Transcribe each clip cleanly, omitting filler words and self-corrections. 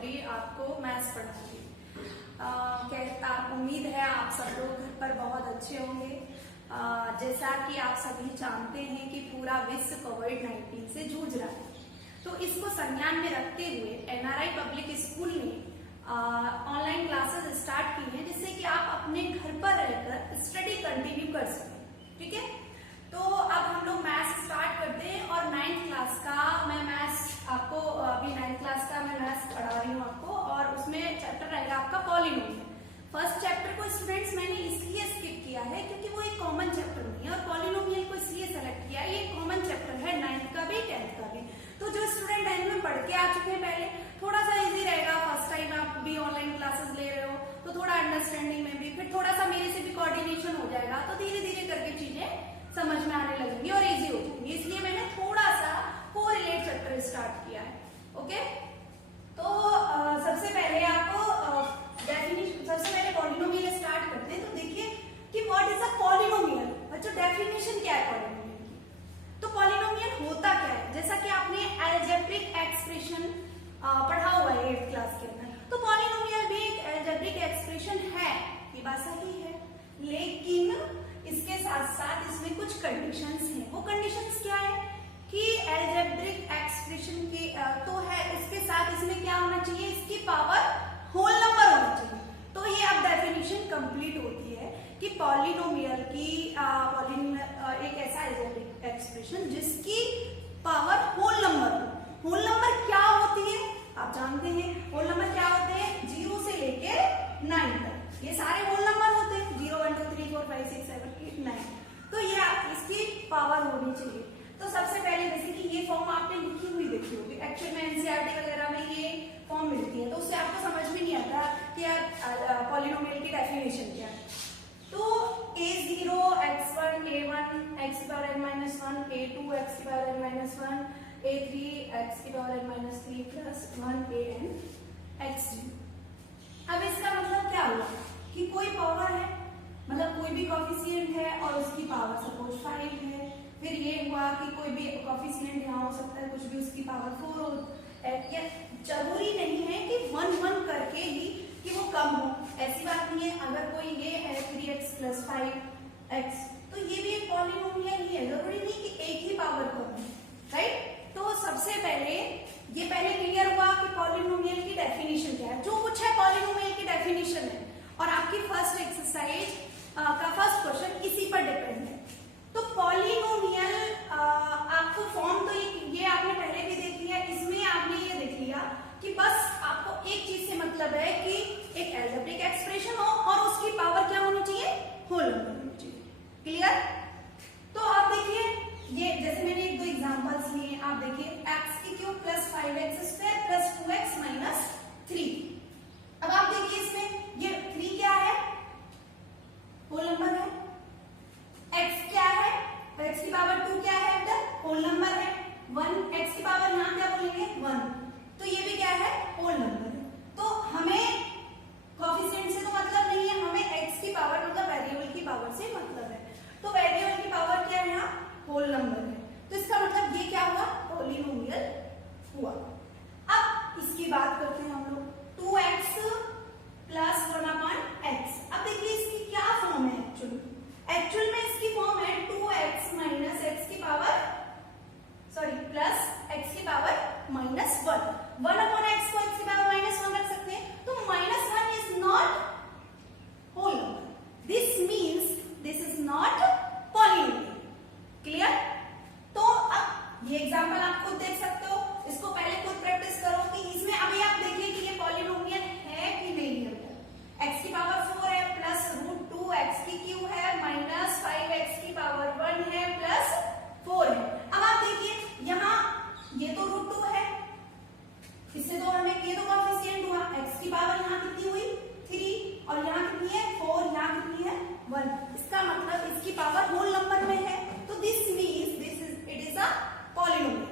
चौधरी आपको मैथ्स पढ़ाऊंगी। उम्मीद है आप सब लोग घर पर बहुत अच्छे होंगे। जैसा कि आप सभी जानते हैं कि पूरा विश्व कोविड-19 से जूझ रहा है, तो इसको संज्ञान में रखते हुए एनआरआई पब्लिक स्कूल ने ऑनलाइन क्लासेस स्टार्ट की हैं, जिससे कि आप अपने घर पर रहकर स्टडी कंटिन्यू कर सकें। ठीक है, तो अब हम लोग मैथ्स स्टार्ट करते हैं और 9th क्लास का मैं मैथ्स आपको अभी 9th क्लास का मैं मैथ्स पढ़ा रही हूँ आपको, और उसमें चैप्टर रहेगा आपका पॉलिनोमियल। फर्स्ट चैप्टर को स्टूडेंट्स मैंने इसलिए स्किप किया है क्योंकि वो एक कॉमन चैप्टर नहीं है, और पॉलिनोमियल को इसलिए सेलेक्ट किया है, ये कॉमन चैप्टर है 9th का भी 10th का भी। तो जो स्टूडेंट 10th में पढ़ के आ चुके हैं पहले, थोड़ा सा इजी रहेगा। फर्स्ट टाइम आप भी ऑनलाइन क्लासेस ले रहे हो तो थोड़ा अंडरस्टैंडिंग में भी, फिर थोड़ा सा मेरे से भी कोऑर्डिनेशन हो जाएगा, तो धीरे धीरे करके चीजें समझ में आने लगेंगी और इजी हो जाएंगी। इसलिए मैंने थोड़ा सा कोरिलेट चैप्टर स्टार्ट किया है। ओके, तो सबसे पहले आपको डेफिनेशन, सबसे पहले पॉलिनोमियल स्टार्ट करते हैं। तो देखिए कि व्हाट इज अ पॉलिनोमियल, बच्चों डेफिनेशन क्या है पॉलिनोमियल की। तो पॉलिनोमियल होता क्या है, जैसा कि आपने अलजेब्रिक एक्सप्रेशन पढ़ा हुआ है 8th क्लास के अंदर, तो पॉलिनोमियल भी एक अलजेब्रिक एक्सप्रेशन है, ये बात सही है। लेकिन इसके साथ साथ इसमें कुछ कंडीशंस हैं। वो कंडीशंस क्या है कि अलजेब्रिक एक्सप्रेशन की तो है, उसके साथ इसमें क्या होना चाहिए, इसकी पावर होल नंबर होना चाहिए। तो ये अब डेफिनेशन कंप्लीट होती है कि पॉलिनोमियल की एक ऐसा अलजेब्रिक एक्सप्रेशन जिसकी पावर होल नंबर हो। होल नंबर क्या होती है आप जानते हैं, होल नंबर क्या होते हैं, 0 से लेके 9 तक ये सारे होल नंबर होते हैं, 0 1 2 3 4 5 6 7 8 9। तो ये इसकी पावर होनी चाहिए। तो सबसे पहले जैसे कि ये फॉर्म आपने लिखी हुई देखी होगी, एक्चुअल में एनसीईआरटी वगैरह में ये फॉर्म मिलती है, तो उससे आपको समझ में नहीं आता कि यार पॉलिनोमियल की डेफिनेशन क्या है। तो a0 x1 a1 x की पावर n-1 a2 x की पावर n-1 a3 x की power n-3 plus 1 an x3। अब इसका मतलब क्या हुआ कि कोई पावर है, मतलब कोई भी कॉफिशिएंट है और उसकी पावर सपोज 5 है। फिर ये हुआ कि कोई भी कॉफिशिएंट यहाँ हो सकता है, कुछ भी उसकी पावर 4 हो। या जरूरी नहीं है कि 1 1 करके ही कि वो कम हो, ऐसी बात नहीं है। अगर कोई ये है 3x प्लस 5x, तो ये भी एक पॉलिनोमियल ही है, जरूरी नहीं कि एक ही पावर कम हो, राइट। तो सबसे पहले ये पहले क्लियर हुआ कि पॉलिनोमियल की डेफिनेशन क्या है। जो कुछ है पॉलिनोमियल की डेफिनेशन है, और आपकी फर्स्ट एक्सरसाइज का फर्स्ट क्वेश्चन इसी पर डिपेंड है। तो पॉलिनोमियल आपको फॉर्म तो ये आपने पहले भी देख लिया, इसमें आपने ये देख लिया कि बस आपको एक चीज से मतलब है कि एक अलजेब्रिक एक्सप्रेशन हो और उसकी पावर क्या होनी चाहिए, होल नंबर होनी चाहिए। क्लियर। तो आप देखिए ये जैसे मैंने 1 2 एग्जांपल्स लिए, आप देखिए x की cube plus 5x square plus 2x minus 3। अब आप देखिए इसमें ये 3 क्या है, होल नंबर है। x क्या है, तो x की पावर 2 क्या है बेटा, होल नंबर है। 1 x की पावर यहाँ क्या बोलेंगे 1, तो ये भी क्या है, होल नंबर है। तो हमें कोएफिशिएंट से तो मतलब नहीं है, हमें x की पावर मतलब वेरिएबल की पावर से मतलब है। तो वेरिएबल की पावर क्या है यहाँ, होल नंबर है। तो इसका मतलब ये क्या हुआ, पॉलिनोमियल हुआ। अब इसकी बात करते हैं हम लोग, 2x प्लस 1/x। अब देखिए इसकी क्या फॉर्म है, एक्चुअल में इसकी फॉर्म है 2x माइनस x की पावर प्लस x की पावर माइनस 1। 1/x को x की पावर माइनस 1 रख सकते हैं, तो -1 is not whole number, this means this is not polynomial. Clear. तो अब ये एग्जांपल आप खुद देख सकते हो, इसको पहले खुद प्रैक्टिस करो कि इसमें अभी आप देखिए कि ये पॉलिनोमियल है कि नहीं है। x की पावर 4 है प्लस √2 x की क्यूब है माइनस 5x की पावर 1 है प्लस 4 है। अब आप देखिए यहाँ ये तो √2 है, इससे तो हमें ये तो कोएफिशिएंट हुआ, x की पावर यहाँ कितनी हुई 3, और यहाँ कितनी है 4, यहाँ कितनी है 1। इसका मतलब इसकी पावर होल नंबर में है, तो this means it is a polynomial.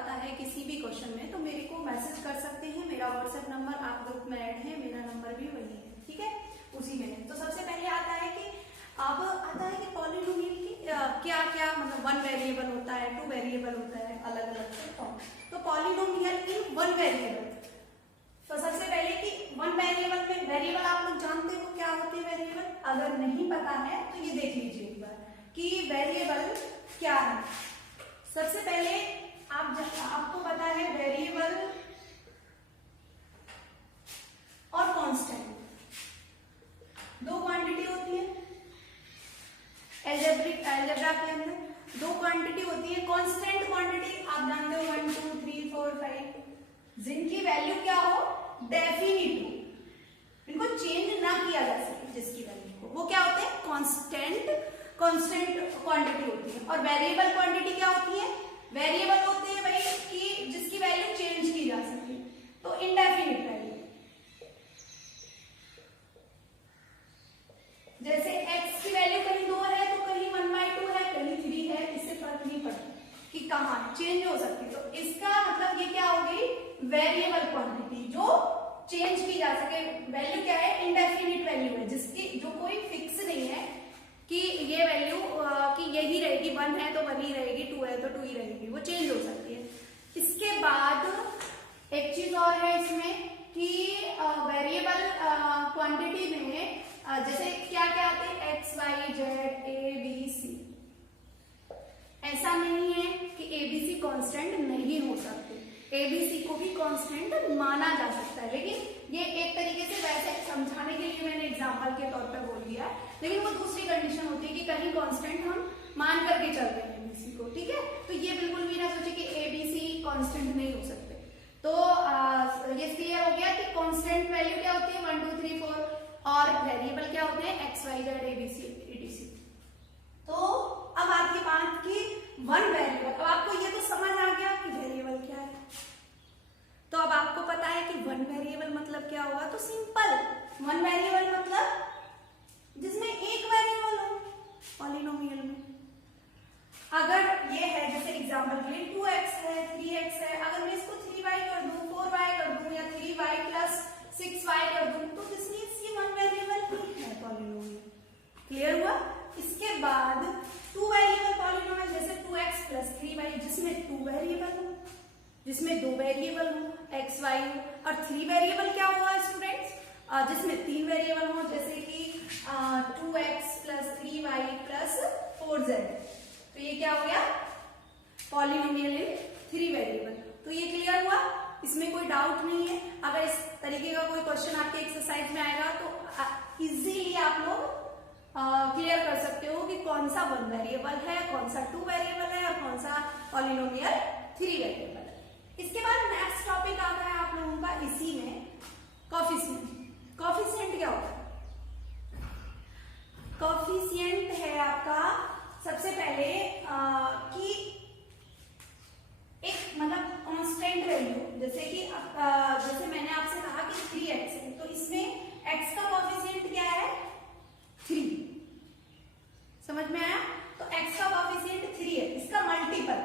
आता है किसी भी क्वेश्चन में तो मेरे को मैसेज कर सकते हैं। मेरा व्हाट्सएप नंबर आप ग्रुप में ऐड है, मेरा नंबर भी वही है, ठीक है, उसी में है। तो सबसे पहले आता है कि अब आता है कि पॉलिनोमियल की क्या क्या मतलब 1 वेरिएबल होता है, 2 वेरिएबल होता है, अलग अलग फॉर्म। तो पॉलिनोमियल इन 1 वेरिएबल, तो सबसे पहले कि 1 वेरिएबल में वेरिएबल आप लोग जानते हो क्या होते हैं वेरिएबल? अगर नहीं पता है तो ये देख लीजिए एक बार कि वेरिएबल क्या है। सबसे पहले आपको पता है वेरिएबल और कांस्टेंट दो क्वांटिटी होती है। अलजेब्रा के अंदर दो क्वांटिटी होती है। कांस्टेंट क्वांटिटी आप जानते हो 1 2 3 4 5, जिनकी वैल्यू क्या हो, डेफिनिट हो, इनको चेंज ना किया जा सके, जिसकी वैल्यू हो, वो क्या होते हैं, कांस्टेंट क्वांटिटी होती है। और वेरिएबल क्वांटिटी क्या होती है? वेरिएबल होते हैं भाई कि जिसकी वैल्यू चेंज की जा सके, तो इनडेफिनिट वैल्यू। जैसे x की वैल्यू कहीं 2 है तो कहीं 1/2 है, कहीं 3 है, इससे फर्क नहीं पड़ता कि कहाँ चेंज हो सकती है। तो इसका मतलब ये क्या हो गई, वेरिएबल क्वांटिटी जो चेंज की जा सके। वैल्यू क्या है, इंडेफिनिट वैल्यू है, जिसकी जो कोई फिक्स नहीं है कि ये वैल्यू कि यही रहेगी, 1 है तो 1 ही रहेगी, 2 है तो 2 ही रहेगी, वो चेंज हो सकती है। इसके बाद एक चीज और है इसमें कि वेरिएबल क्वांटिटी में जैसे क्या क्या आते हैं, x y z a b c। ऐसा नहीं है कि a b c कांस्टेंट नहीं हो सकते, a b c को भी कांस्टेंट माना जा सकता है। लेकिन ये एक तरीके से वैसे समझाने के लिए मैंने एग्जांपल के तौर पर बोल दिया है, लेकिन वो दूसरी कंडीशन होती है कि कहीं कांस्टेंट हम मान करके चल रहे हैं a b c को, ठीक है। तो ये बिल्कुल भी ना सोचे कि a b c कांस्टेंट नहीं हो सकते। तो ये क्लियर हो गया कि कांस्टेंट वैल्यू क्या होती है, 1 2 3 4, और वेरिएबल क्या होते हैं, x y z a b c etc। तो अब आती है बात की 1 वेरिएबल। अब आपको ये तो समझ आ गया कि वेरिएबल क्या है। तो अब आपको पता है कि 1 वेरिएबल मतलब क्या होगा, तो सिंपल 1 वेरिएबल मतलब जिसमें एक वेरिएबल हो पॉलिनोमियल में। अगर ये है जैसे एग्जांपल के लिए 2x है, 3x है, अगर मैं इसको 3y कर दूं, 4y कर दूं या 3y प्लस 6y कर दूं, तो दिस मींस ये 1 वेरिएबल ही है पॉलिनोमियल। क्लियर हुआ? इसके बाद 2 वेरिएबल पॉलिनोमियल जैसे 2x प्लस 3y, जिसमें 2 वेरिएबल हो, जिसमें 2 वेरिएबल हो, x y हो। और 3 वेरिएबल क्या हुआ स्टूडेंट्स, जिसमें 3 वेरिएबल हो, जैसे कि 2x plus 3y plus 4z। तो ये क्या हो गया, पॉलिनोमियल इन 3 वेरिएबल। तो ये क्लियर हुआ, इसमें कोई डाउट नहीं है। अगर इस तरीके का कोई क्वेश्चन आपके एक्सरसाइज में आएगा तो इजीली आप लोग क्लियर कर सकते हो कि कौन सा 1 वेरिएबल है, कौन सा 2 वेरिएबल है और कौन सा पॉलिनोमियल 3 वेरिएबल है। इसके बाद नेक्स्ट टॉपिक आता है आप लोगों का इसी में, कोफिशिएंट। कोफिशिएंट क्या होता है? कोफिशिएंट है आपका सबसे पहले कि एक मतलब कांस्टेंट वैल्यू, जैसे कि जैसे मैंने आपसे कहा कि 3x है, तो इसमें x का कोफिशिएंट क्या है, 3। समझ में आया? तो x का कोफिशिएंट 3 है, इसका मल्टीपल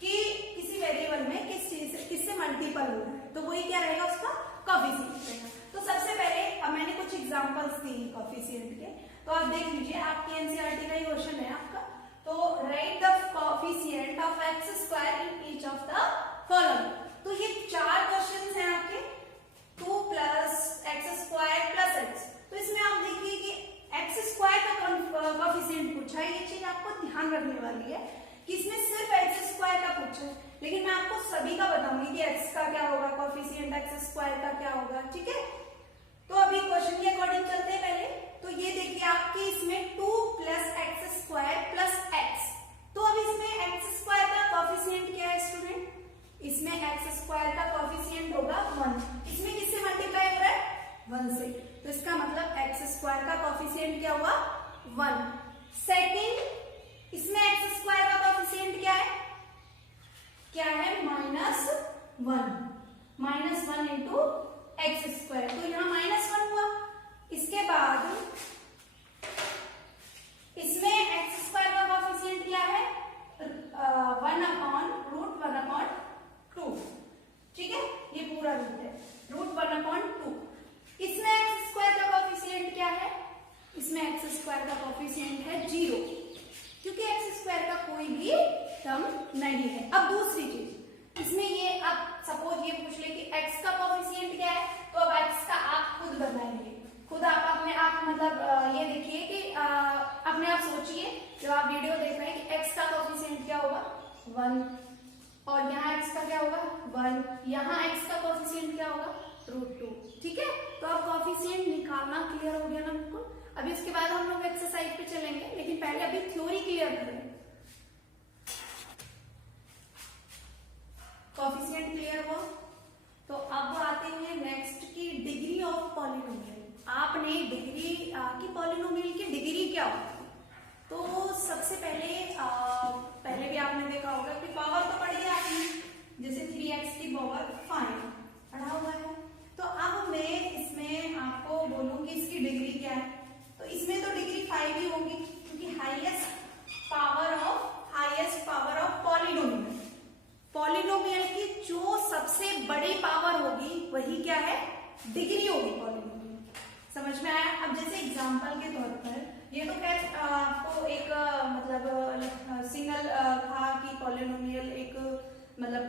कि किसी वेरिएबल में किससे मल्टीपल हो रहा है, तो वही क्या रहेगा, उसका कोफिशिएंट रहेगा। तो सबसे पहले अब मैंने कुछ एग्जांपल्स दी कोफिशिएंट के, तो आप देख लीजिए, आपके एनसीईआरटी का ही क्वेश्चन है आपका। तो right the coefficient of x square in each of the following. तो ये 4 क्वेश्चंस हैं आपके, 2 plus x square plus x। तो इसमें आप देखिए कि x स्क्वायर का कोफिशिएंट पूछा है, ये चीज आपको ध्यान रखने वाली है कि इसमें सिर्फ x स्क्वायर का पूछा है, लेकिन मैं आपको सभी का बताऊंगी कि x का क्या होगा कोफिशिएंट, x स्क्वायर का क्या होगा, ठीक है। तो अभी क्वेश्चन के अकॉर्डिंग चलते हैं पहले। तो ये देखिए आपके इसमें 2 plus x square plus x। तो अब इसमें x स्क्वायर का कोफिशिएंट क्या है स्टूडेंट, इसमें x स्क्वायर का कोफिशिएंट होगा 1। इसमें किससे मल्टीप्लाई हो रहा है, 1 से, तो इसका मतलब x स्क्वायर का कोफिशिएंट क्या हुआ, 1। सेकंड, इसमें x स्क्वायर का कोफिशिएंट क्या है, -1 इंटू एक्स स्क्वायर, तो यहाँ -1 हुआ। इसके बाद इसमें x स्क्वायर का कोफिशिएंट क्या है, 1/√1/2, ठीक है, ये पूरा रूट है √1/2। इसमें एक्स स्क्वायर का कोफिशिएंट क्या है? इसमें एक्स स्क्वायर का कोफिशिएंट है 0, क्योंकि एक्स स्क्वायर का कोई भी टर्म नहीं है। अब दूसरी चीज इसमें ये, अब सपोज ये पूछ ले कि एक्स का कोफिशिएंट क्या है, तो अब एक्स का आप खुद बनाएंगे, खुद आप अपने आप, मतलब ये देखिए कि अपने आप सोचिए जब आप वीडियो देख रहे हैं कि एक्स का कोफिशिएंट क्या होगा 1, और यहाँ एक्स का क्या होगा 1, यहाँ एक्स का कोफिशिएंट क्या होगा √2, ठीक है। तो अब कोफिशिएंट निकालना क्लियर हो गया ना बिल्कुल। अभी उसके बाद हम लोग एक्सरसाइज पे चलेंगे, लेकिन पहले अभी थ्योरी क्लियर करें। कोफिशिएंट क्लियर हुआ, तो अब आते हैं नेक्स्ट की डिग्री ऑफ पॉलिनोमियल। आपने डिग्री की पॉलिनोमियल की डिग्री क्या होती है, तो सबसे पहले भी आपने देखा होगा कि पावर तो पढ़ी है आपने, जैसे 3x की पावर 5 पढ़ा हुआ है। तो अब मैं इसमें आपको बोलूंगी इसकी डिग्री क्या है, तो इसमें तो डिग्री 5 ही होगी, क्योंकि highest power of polynomial, polynomial की जो सबसे बड़ी पावर होगी वही क्या है, डिग्री होगी पॉलिनोमियल। समझ में आया? अब जैसे एग्जांपल के तौर पर, ये तो खैर आपको एक मतलब सिंगल था कि पॉलिनोमियल एक मतलब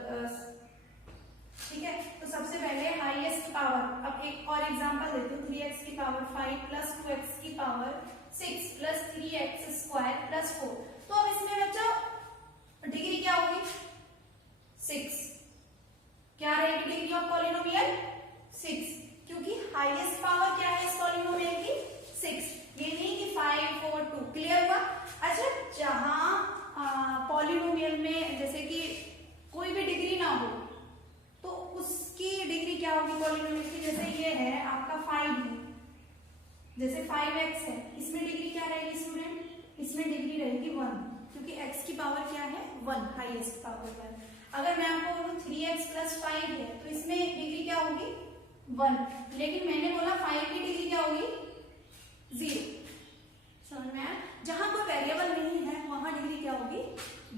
ठीक है। तो सबसे पहले हाईएस्ट पावर, अब एक और एग्जांपल देती हूँ, 3x की पावर 5 प्लस 2x की power 6 plus 3x square plus 4। तो अब इसमें बच्चों डिग्री क्या होगी 6, क्या रहेगी डिग्री ऑफ पॉलिनोमियल 6, क्योंकि हाईएस्ट पावर क्या है इस पॉलिनोमियल की 6, ये नहीं कि 5 4 2। क्लियर हुआ? अच्छा, जहां पॉलिनोमियल में जैसे कि कोई भी डिग्री ना हो तो उसकी डिग्री क्या होगी पॉलिनोमियल की, जैसे ये है आपका 5 है, जैसे 5x है, इसमें डिग्री क्या रहेगी स्टूडेंट, इसमें डिग्री रहेगी 1, क्योंकि x की पावर क्या है 1, हाईएस्ट पावर है। अगर मैं आपको बोलूं 3x प्लस 5 है, तो इसमें डिग्री क्या होगी 1, लेकिन मैंने बोला 5 की डिग्री क्या होगी 0। समझ में आया? जहां कोई वेरिएबल नहीं है वहां डिग्री क्या होगी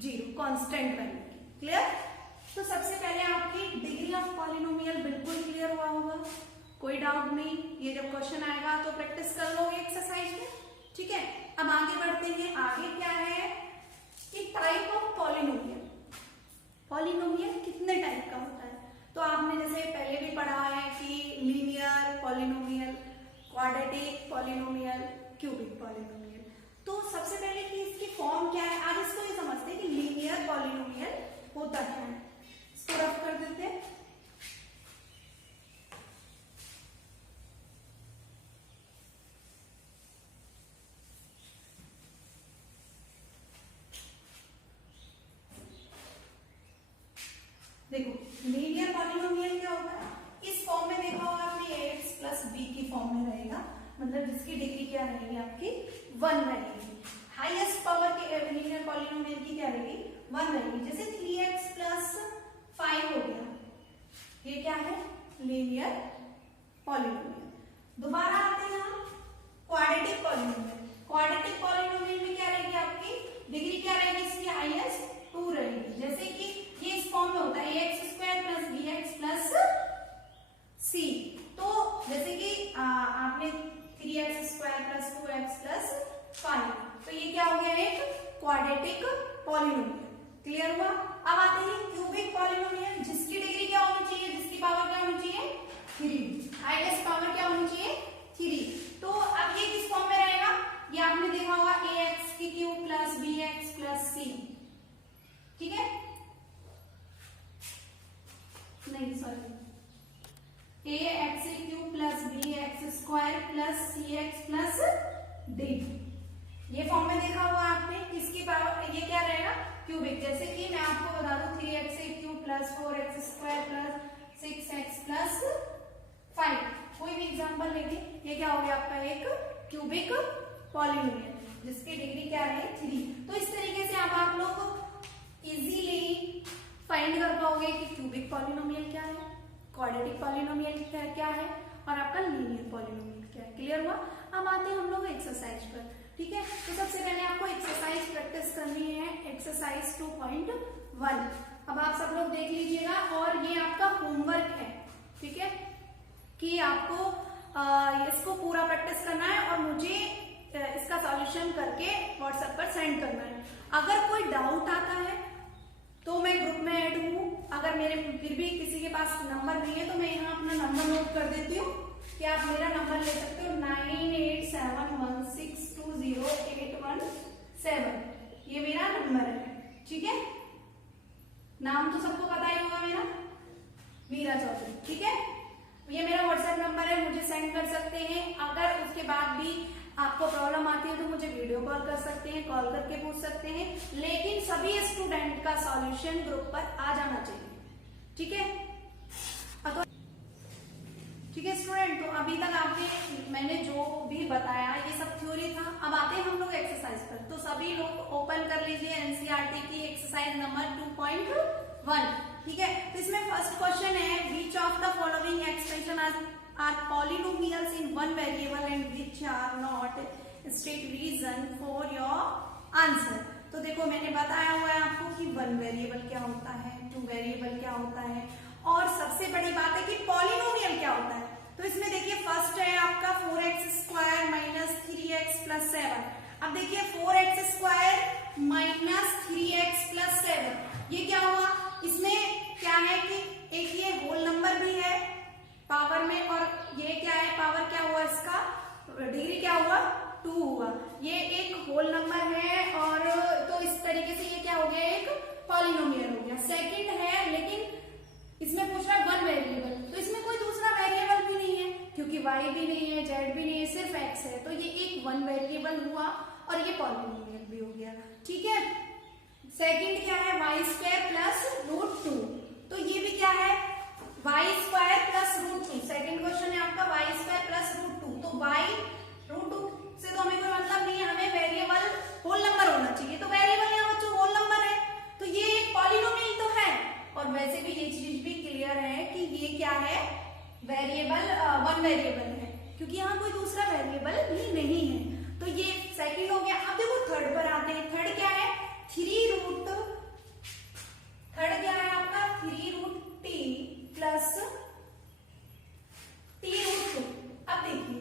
0, कांस्टेंट रहेगी। क्लियर? तो सबसे पहले आपकी डिग्री ऑफ पॉलिनोमियल बिल्कुल क्लियर हुआ होगा, कोई डाउट नहीं। ये जब क्वेश्चन आएगा तो प्रैक्टिस कर लोगे एक्सरसाइज में, ठीक है। अब आगे बढ़ते हैं, आगे क्या है कि टाइप ऑफ पॉलिनोमियल, पॉलिनोमियल कितने टाइप का होता है। तो आपने जैसे पहले भी पढ़ा है कि linear polynomial, quadratic polynomial, cubic polynomial. तो सबसे पहले कि इसकी फॉर्म क्या है, आज इसको ये समझते हैं कि लीनियर पॉलिनोमियल होता है। इसको रफ कर देते हैं। देखो लीनियर पॉलिनोमियल क्या होता है, इस फॉर्म में देखा होगा आपने ax प्लस b की फॉर्म में रहेगा, मतलब जिसकी डिग्री क्या रहेगी आपकी 1 रहेगी। हाईएस्ट पावर के लीनियर पॉलिनोमियल की क्या रहेगी 1 रहेगी। जैसे 3x प्लस 5 हो गया, ये क्या है लीनियर पॉलिनोमियल। दोबारा आते हैं हम क्वाड्रेटिक पॉलिनोमियल। क्वाड्रेटिक पॉलिनोमियल में क्या रहेगी आपकी डिग्री, क्या रहेगी इसकी हाईएस्ट 2 रहेगी। जैसे कि ये इस फॉर्म में होता है ax square plus bx plus c। तो जैसे कि आपने 3x square plus 2x plus 5, तो ये क्या हो गया एक क्वाड्रेटिक पॉलिनोमियल। क्लियर हुआ? अब आते हैं क्यूबिक पॉलिनोमियल, जिसकी डिग्री क्या होनी चाहिए, जिसकी पावर क्या होनी चाहिए 3, हाईएस्ट पावर क्या होनी चाहिए 3। तो अब ये किस फॉर्म में रहेगा, ये आपने देखा होगा ax की cube plus bx plus c, ठीक है, नहीं sorry, ax cube plus bx square plus cx plus d, ये फॉर्म में देखा हुआ आपने। किसकी पावर, ये क्या रहेगा क्यूबिक। जैसे कि मैं आपको बता दूं 3x cube plus 4x square plus 6x plus 5, कोई भी एग्जांपल लेके ये क्या हो गया आपका एक क्यूबिक पॉलिनोमियल, जिसकी डिग्री क्या है 3। तो इस तरीके से अब आप लोग इजीली फाइंड कर पाओगे कि क्यूबिक पॉलिनोमियल क्या है, क्वाड्रेटिक पॉलिनोमियल क्या है, और आपका लीनियर पॉलिनोमियल क्या है। क्लियर हुआ? अब आते हैं हम लोग एक्सरसाइज पर। ठीक है। तो सबसे पहले आपको एक्सरसाइज प्रैक्टिस करनी है, एक्सरसाइज 2.1। अब आप सब लोग देख लीजिएगा और ये आपका होमवर्क है, ठीक है, कि आपको इसको पूरा प्रैक्टिस करना है और मुझे इसका सॉल्यूशन करके व्हाट्सएप पर सेंड करना है। अगर कोई डाउट आता है तो मैं ग्रुप में ऐड हूँ, अगर मेरे फिर भी किसी के पास नंबर नहीं है तो मैं यहाँ अपना नंबर नोट कर देती हूँ कि आप मेरा नंबर ले सकते हो 9871620817। ये मेरा नंबर है, ठीक है। नाम तो सबको पता ही होगा मेरा, मीरा चौधरी, ठीक है। ये मेरा व्हाट्सएप नंबर है, मुझे सेंड कर सकते हैं। अगर उसके बाद भी आपको प्रॉब्लम आती है तो मुझे वीडियो कॉल कर सकते हैं, कॉल करके पूछ सकते हैं, लेकिन सभी स्टूडेंट का सॉल्यूशन ग्रुप पर आ जाना चाहिए, ठीक है। तो ठीक है स्टूडेंट, तो अभी तक आपने मैंने जो भी बताया ये सब थ्योरी था। अब आते हैं हम लोग एक्सरसाइज पर। तो सभी लोग ओपन कर लीजिए एनसीईआरटी की एक्सरसाइज नंबर 2.1, ठीक है। तो इसमें फर्स्ट क्वेश्चन है, which of the following expression are polynomials in one variable and which are not, state reason for your answer. तो देखो मैंने बताया हुआ है आपको कि वन वेरिएबल क्या होता है, टू वेरिएबल क्या होता है, और सबसे बड़ी बात है कि पॉलिनोमियल क्या होता है। तो इसमें देखिए फर्स्ट है आपका 4x² माइनस 3x प्लस 7। अब देखिए 4x² माइनस 3x प्लस 7, ये क्या हुआ, इसमें क्या है कि एक ये होल नंबर भी है पावर में, और ये क्या है पावर क्या हुआ, इसका डिग्री क्या हुआ 2 हुआ। ये एक होल नंबर है और तो इस तरीके से ये क्या हो गया, एक पॉलिनोमियल हो गया। सेकंड है, लेकिन इसमें पूछ रहा है वन वेरिएबल, तो इसमें कोई दूसरा वेरिएबल भी नहीं है क्योंकि y भी नहीं है, z भी नहीं है, सिर्फ x है, तो ये एक वन वेरिएबल हुआ और ये पॉलिनोमियल भी हो गया, ठीक है। सेकंड क्या है, y² प्लस √2, तो ये भी क्या है y² प्लस √2। सेकंड क्वेश्चन है आपका y² प्लस √2, तो y √2 से तो हमें कोई मतलब नहीं है, हमें वेरिएबल होल नंबर होना चाहिए। तो वेरिएबल यहाँ बच्चों होल नंबर है, तो ये एक पॉलिनोमियल तो है। और वैसे भी ये चीज भी क्लियर है कि ये क्या है, वेरिएबल वन वेरिएबल है, क्योंकि यहाँ कोई दूसरा वेरिएबल भी नहीं है। तो ये सेकंड हो गया। अब देखो थर्ड पर आते हैं। थर्ड क्या है, थर्ड क्या है आपका 3√t प्लस t√2। अब देखिए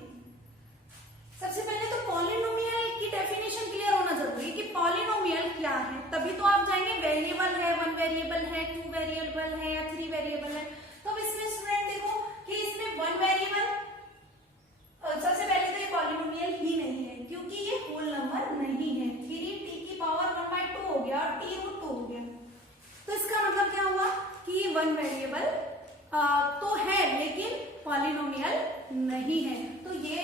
सबसे पहले तो पॉलिनोमियल की डेफिनेशन क्लियर होना जरूरी है कि पॉलिनोमियल क्या है, तभी तो आप जाएंगे वेरिएबल है, वन वेरिएबल है, टू वेरिएबल है या थ्री वेरिएबल है। तो अब इसमें स्टूडेंट देखो कि इसमें वन वेरिएबल, सबसे पहले तो ये पॉलिनोमियल ही नहीं है क्योंकि ये होल नंबर नहीं है। 3t⁻² हो गया और t√2 हो गया, तो इसका मतलब क्या हुआ कि वन वेरिएबल तो है लेकिन पॉलिनोमियल नहीं है, तो ये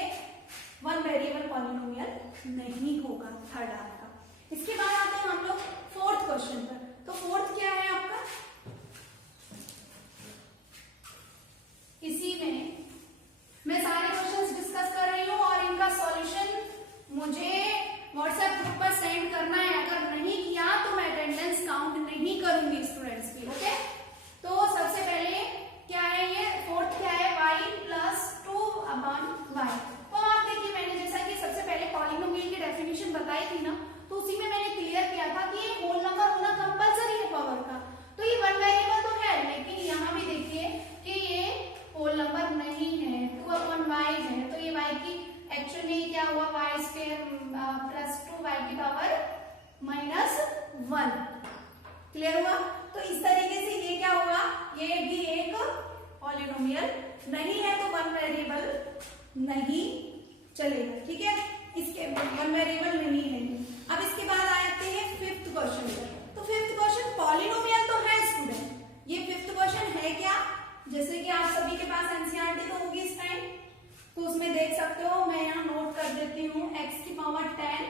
वन वेरिएबल पॉलिनोमियल नहीं होगा थर्ड आपका। इसके बाद आते हैं हम लोग फोर्थ क्वेश्चन पर। तो फोर्थ क्या है आपका, इसी में मैं सारे क्वेश्चंस डिस्कस कर रही हूँ और इनका सॉल्यूशन मुझे व्हाट्सएप ग्रुप पर सेंड करना है। अगर नहीं किया तो मैं अटेंडेंस काउंट नहीं करूंगी स्टूडेंट्स की, ओके। तो सबसे पहले क्या है, ये फोर्थ क्या है, y प्लस 2/y। तो आप देखिए मैंने जैसा कि सबसे पहले पॉलिनोमियल की डेफिनेशन बताई थी ना, तो उसी में मैंने क्लियर किया था कि ये होल नंबर होना कंपलसरी है पावर का। तो ये वन वेरिएबल तो है, लेकिन यहाँ भी देखिए कि ये होल नंबर नहीं है, 2/y है, तो ये y की एक्चुअल में क्या हुआ, y² प्लस 2y की पावर -1। क्लियर हुआ। तो इस तरीके से ये क्या होगा, ये भी एक पॉलिनोमियल नहीं है, तो वन वेरिएबल नहीं चलेगा, ठीक है। इसके वन वेरिएबल नहीं है। अब इसके बाद आते हैं फिफ्थ क्वेश्चन पर। तो फिफ्थ क्वेश्चन पॉलिनोमियल तो है स्टूडेंट, ये फिफ्थ क्वेश्चन है क्या, जैसे कि आप सभी के पास एनसीईआरटी तो होगी इस टाइम, तो उसमें देख सकते हो, मैं यहाँ नोट कर देती हूँ, x⁻10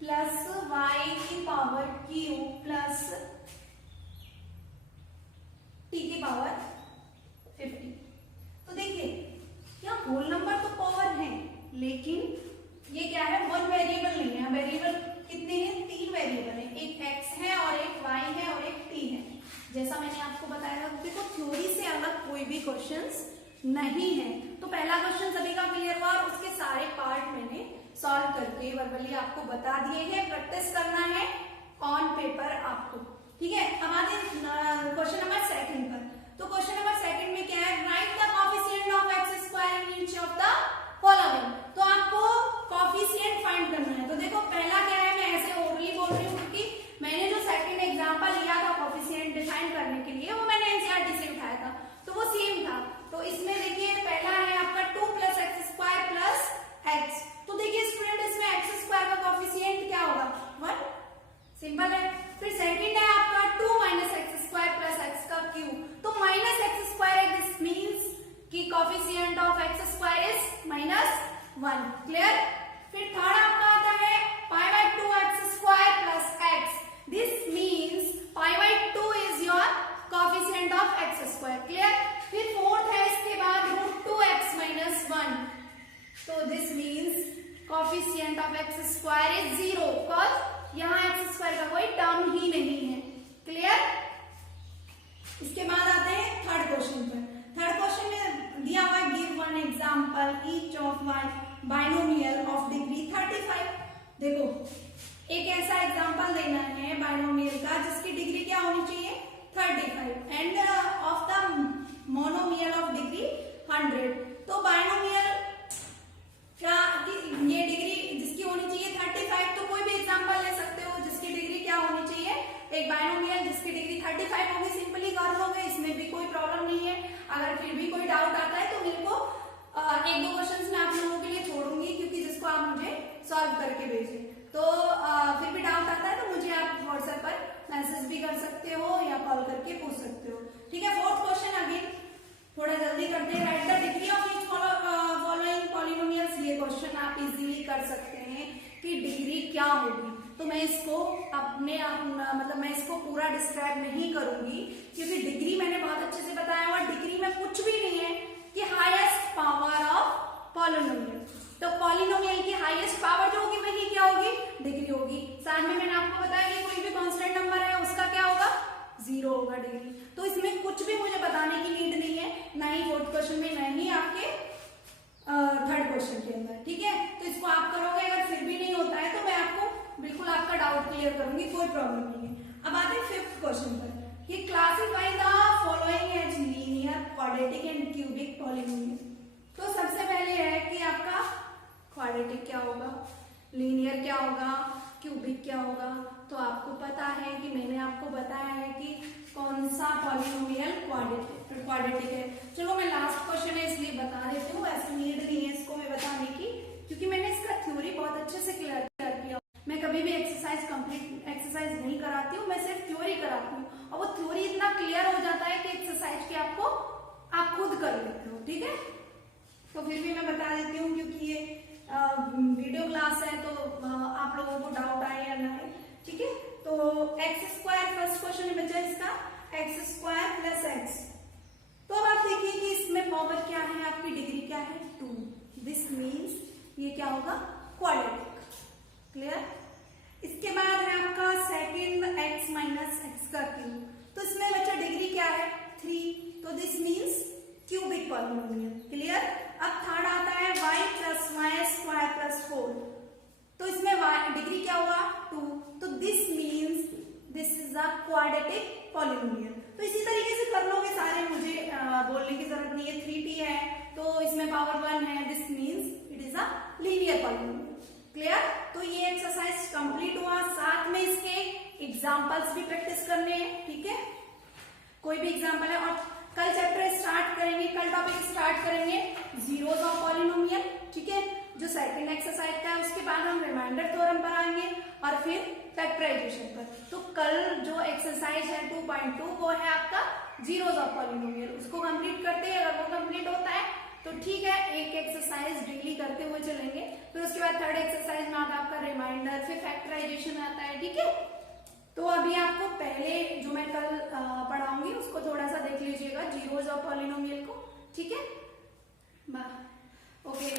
plus y⁻³ plus t⁻50। तो देखिए यहाँ होल नंबर तो पावर है, लेकिन ये क्या है, वन वेरिएबल नहीं है। वेरिएबल कितने हैं, 3 वेरिएबल है, एक x है और एक y है और एक t है। जैसा मैंने आपको बताया, देखो थ्योरी से अलग कोई भी क्वेश्चंस नहीं है। तो पहला क्वेश्चन सभी का क्लियर हुआ और उसके सारे पार्ट मैंने सॉल्व करके वर्बली आपको बता दिए हैं, प्रैक्टिस करना है ऑन पेपर आपको, ठीक है। अब आते हैं क्वेश्चन नंबर सेकंड पर। तो क्वेश्चन नंबर सेकंड में क्या है, right the coefficient of x square in each of the following. तो आपको कोएफिशिएंट फाइंड करना है। तो देखो पहला क्या है, मैं ऐसे ओरली बोल रही हूँ क्योंकि मैंने जो सेकंड एग्जांपल लिया था कोएफिशिएंट डिफाइन करने के लिए वो मैंने एनसीईआरटी से उठाया था, तो वो सेम था। तो इसमें देखिए पहला है आपका 2 + x² + x। तो देखिए स्टूडेंट इसमें x² का कोएफिशिएंट क्या होगा, 1, सिंपल है। फिर सेकंड है आपका 2 - x² + x³। तो -x² है, दिस मींस कि coefficient of x² is -1, clear. फिर थर्ड आपका आता है π/2 x² + x, this means π/2 is your coefficient of x², clear. फिर फोर्थ है इसके बाद √2x - 1, तो this means coefficient of x² is 0, because यहाँ x² का कोई टर्म ही नहीं है, क्लियर। इसके बाद आते हैं थर्ड क्वेश्चन पर। थर्ड क्वेश्चन में दिया हुआ है give one example each of one binomial of degree 35। देखो एक ऐसा एग्जांपल देना है बाइनोमियल का जिसकी डिग्री क्या होनी चाहिए, 35, end of the monomial of degree 100। तो बाइनोमियल क्या ये डिग्री जिसकी होनी चाहिए 35, तो कोई भी एग्जांपल ले सकते हो जिसकी डिग्री क्या होनी चाहिए, एक बाइनोमियल जिसकी डिग्री 35 होगी, सिंपली कर लोगे, इसमें भी कोई प्रॉब्लम नहीं है। अगर फिर भी कोई डाउट आता है तो मेरे को 1-2 क्वेश्चंस मैं आप लोगों के लिए छोड़ूंगी, क्योंकि जिसको आप मुझे सॉल्व करके भेजें। तो फिर भी डाउट आता है तो मुझे आप व्हाट्सएप पर मैसेज भी कर सकते हो या कॉल करके पूछ सकते हो, ठीक है। फोर्थ क्वेश्चन अगेन थोड़ा जल्दी करते हैं। Right the degree of each following polynomials. ये क्वेश्चन आप इजीली कर सकते हैं कि डिग्री क्या होगी। तो मैं इसको मतलब मैं इसको पूरा डिस्क्राइब नहीं करूंगी, क्योंकि डिग्री मैंने बहुत अच्छे से बताया हुआ, डिग्री में कुछ भी नहीं है कि हाईएस्ट पावर ऑफ पॉलिनोमियल। तो पॉलिनोमियल की हाईएस्ट पावर जो होगी वही क्या होगी, डिग्री होगी। साथ में मैंने आपको बताया कि कोई भी कांस्टेंट नंबर है उसका क्या होगा, 0 होगा डिग्री। तो इसमें कुछ भी मुझे बताने की नीड नहीं है, ना ही फोर्थ क्वेश्चन में, ना ही आपके थर्ड क्वेश्चन के अंदर, ठीक है। तो इसको आप करोगे, अगर फिर भी नहीं होता है तो मैं आपको बिल्कुल आपका डाउट क्लियर करूंगी, कोई प्रॉब्लम नहीं है। अब आते हैं फिफ्थ क्वेश्चन पर। ये classify the following as linear, quadratic and cubic polynomial. तो सबसे पहले है कि आपका क्वाड्रेटिक क्या होगा, लीनियर क्या होगा, क्यूबिक क्या होगा। तो आपको पता है कि मैंने आपको बताया है कि कौन सा पॉलिनोमियल क्वाड्रेटिक है। चलो मैं लास्ट क्वेश्चन है इसलिए बता देती हूँ, ऐसी नीड नहीं है इसको मैं बताने की, क्योंकि मैंने इसका थ्योरी बहुत अच्छे से क्लियर किया। मैं कभी भी कंप्लीट एक्सरसाइज नहीं कराती हूँ, मैं सिर्फ थ्योरी कराती हूँ, और वो थ्योरी इतना क्लियर हो जाता है कि एक्सरसाइज के आप खुद कर लेते हो, ठीक है। तो फिर भी मैं बता देती हूँ, क्योंकि ये वीडियो क्लास है तो आप लोगों को डाउट आए या ना आए, ठीक है। तो x² फर्स्ट क्वेश्चन में बचा इसका x² + x। तो अब आप देखिए कि इसमें पावर क्या है, आपकी डिग्री क्या है, 2। दिस मीन्स ये क्या होगा, क्वाड्रेटिक, क्लियर। इसके बाद है आपका सेकंड x - x³। तो इसमें बचा डिग्री क्या है, 3। तो this means cubic polynomial, clear. अब थर्ड आता है y + y² + 4। तो इसमें डिग्री क्या हुआ, 2। तो this means this is a quadratic polynomial. तो इसी तरीके से कर लोगे सारे, मुझे बोलने की जरूरत नहीं है। 3t है तो इसमें पावर 1 है, this means it is a linear polynomial, clear. तो ये एक्सरसाइज कंप्लीट हुआ, साथ में इसके एग्जांपल्स भी प्रैक्टिस करने हैं, ठीक है। कोई भी एग्जांपल है, और कल चैप्टर स्टार्ट करेंगे, कल टॉपिक स्टार्ट करेंगे जीरोस ऑफ पॉलिनोमियल, ठीक है, जो सेकंड एक्सरसाइज का है। उसके बाद हम रिमाइंडर थ्योरम पर आएंगे और फिर फैक्टराइजेशन पर। तो कल जो एक्सरसाइज है 2.2 वो है आपका जीरोस ऑफ पॉलिनोमियल, उसको कंप्लीट करते हैं। अगर वो कंप्लीट होता है तो ठीक है, एक एक्सरसाइज डेली करते हुए चलेंगे। फिर उसके बाद थर्ड एक्सरसाइज में आता है आपका रिमाइंडर, फिर फैक्टराइजेशन आता है, ठीक है। तो अभी आपको पहले जो मैं कल पढ़ाऊंगी उसको थोड़ा सा देख लीजिएगा, जीरोस ऑफ पॉलिनोमियल को, ठीक है। ओके।